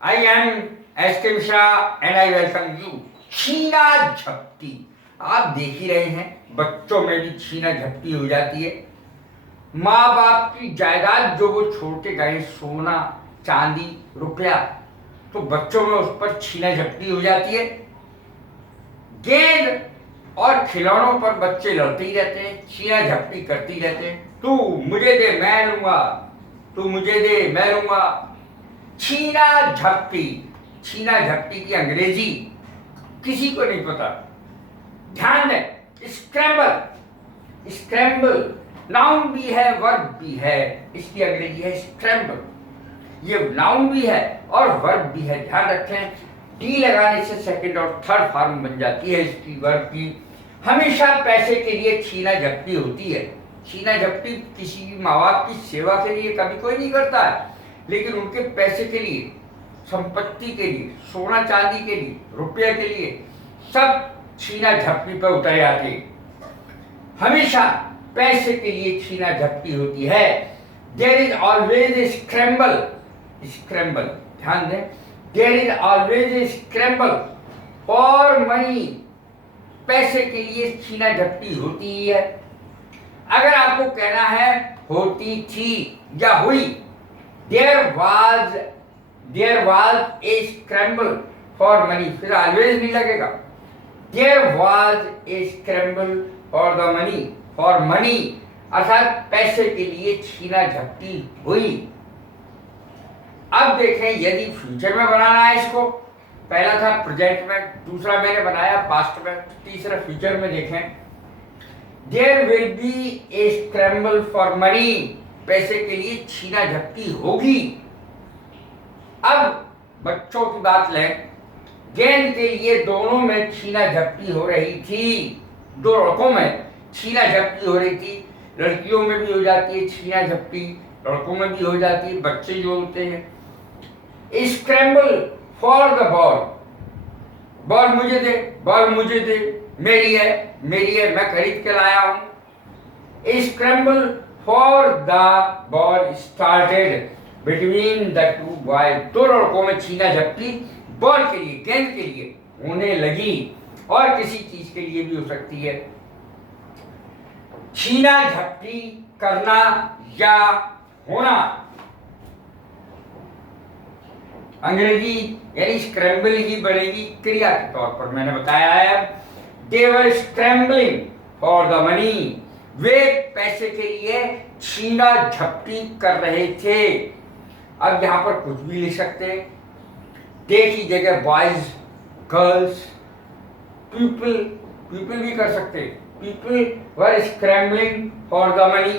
I am S.K. Mishra and I welcome you. छीना झपटी आप देख ही रहे हैं, बच्चों में भी छीना झपटी हो जाती है। माँ बाप की जायदाद जो वो छोड़ के गए, सोना चांदी रुपया, तो बच्चों में उस पर छीना झपटी हो जाती है। गेंद और खिलौनों पर बच्चे लड़ते ही रहते हैं, छीना झपटी करते ही रहते हैं। तू मुझे दे मैं लूंगा, तू मुझे दे मैं लूंगा। छीना झपटी, छीना झपटी की अंग्रेजी किसी को नहीं पता। ध्यान दें, स्क्रैम्बल, स्क्रैम्बल नाउन भी है वर्ब भी है, इसकी अंग्रेजी है स्क्रैम्बल। ये नाउन भी है और वर्ब भी है, ध्यान रखें। डी लगाने से सेकंड और थर्ड फॉर्म बन जाती है इसकी, वर्ब की। हमेशा पैसे के लिए छीना झपटी होती है। छीना झपटी किसी भी माँ बाप की सेवा के लिए कभी कोई नहीं करता है, लेकिन उनके पैसे के लिए, संपत्ति के लिए, सोना चांदी के लिए, रुपये के लिए सब छीना झपटी पर उतर जाते। हमेशा पैसे के लिए छीना झपटी होती है। There is always a scramble, scramble ध्यान दें, there is always a scramble for money, पैसे के लिए छीना झपटी होती ही है। अगर आपको कहना है होती थी या हुई, there was a scramble for money, फिर ऑलवेज नहीं लगेगा। There was a scramble for the money, for money अर्थात पैसे के लिए छीना झपटी हुई। अब देखें, यदि फ्यूचर में बनाना है इसको, पहला था प्रेजेंट में, दूसरा मैंने बनाया पास्ट में, तीसरा फ्यूचर में देखें। There will be a scramble for money, पैसे के लिए छीना झपटी होगी। अब बच्चों की बात लें, गेंद के लिए दोनों में छीना झपटी हो रही थी, दो लड़कों में छीना झपटी हो रही थी। लड़कियों में भी हो जाती है छीना झपटी, लड़कों में भी हो जाती है, बच्चे जो होते हैं। Scramble for the ball, ball मुझे दे, बॉल मुझे दे, मेरी है मेरी है, मैं खरीद के लाया हूं। Scramble for the ball started between the two boy, दो लड़कों में छीना झपटी बॉल के लिए, गेंद के लिए होने लगी, और किसी चीज के लिए भी हो सकती है। छीना झपटी करना या होना, अंग्रेजी यानी स्क्रैम्बल ही बनेगी क्रिया के तौर पर, मैंने बताया है। दे वर स्क्रैम्बलिंग फॉर द मनी, वे पैसे के लिए छीना झपटी कर रहे थे। अब यहां पर कुछ भी लिख सकते हैं, दे की जगह बॉयज, गर्ल्स, पीपल, पीपल भी कर सकते। People were scrambling for the money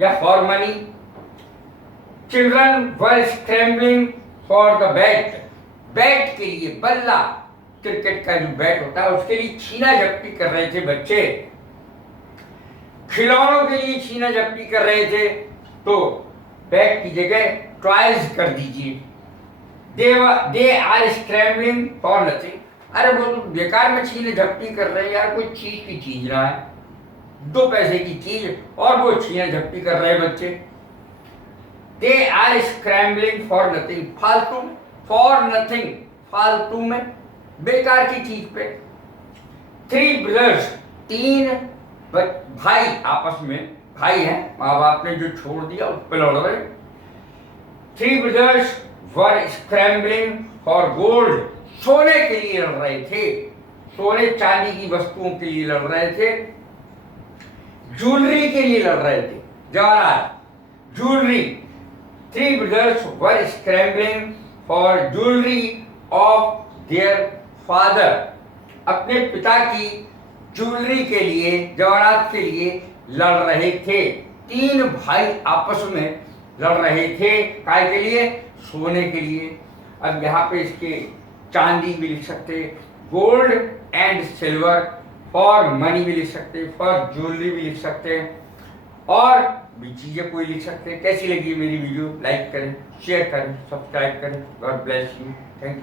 या for money. Children were scrambling for the bat, bat के लिए, बल्ला, क्रिकेट का जो बैट होता है उसके लिए छीना झपटी कर रहे थे बच्चे। खिलौनों के लिए छीना झपटी कर रहे थे, तो बैट की जगह टॉयज कर दीजिए। They are scrambling for nothing, अरे वो तो बेकार में छीने झपटी कर रहे हैं यार, कोई चीज की चीज ना है, दो पैसे की चीज और वो छीना झपटी कर रहे हैं बच्चे। They are scrambling for nothing, फालतू, फॉर नथिंग फालतू में, बेकार की चीज पे। थ्री ब्रदर्स, तीन भाई आपस में, भाई हैं, माँ बाप ने जो छोड़ दिया उस पर लड़ रहे। Three brothers were scrambling for gold, सोने के लिए लड़ रहे थे, सोने चांदी की वस्तुओं के लिए लड़ रहे थे, ज्वेलरी के लिए लड़ रहे थे, जवाहरात, jewellery. Three brothers were scrambling for jewellery of their father, अपने पिता की ज्वेलरी के लिए, जवाहरात के लिए लड़ रहे थे। तीन भाई आपस में लड़ रहे थे, काय के लिए? सोने के लिए। अब यहाँ पे इसके चांदी भी लिख सकते, gold and silver, for money भी लिख सकते, फॉर ज्वेलरी भी लिख सकते, और भी चीजें कोई लिख सकते हैं। कैसी लगी मेरी वीडियो? लाइक करें, शेयर करें, सब्सक्राइब करें। God bless you, thank you.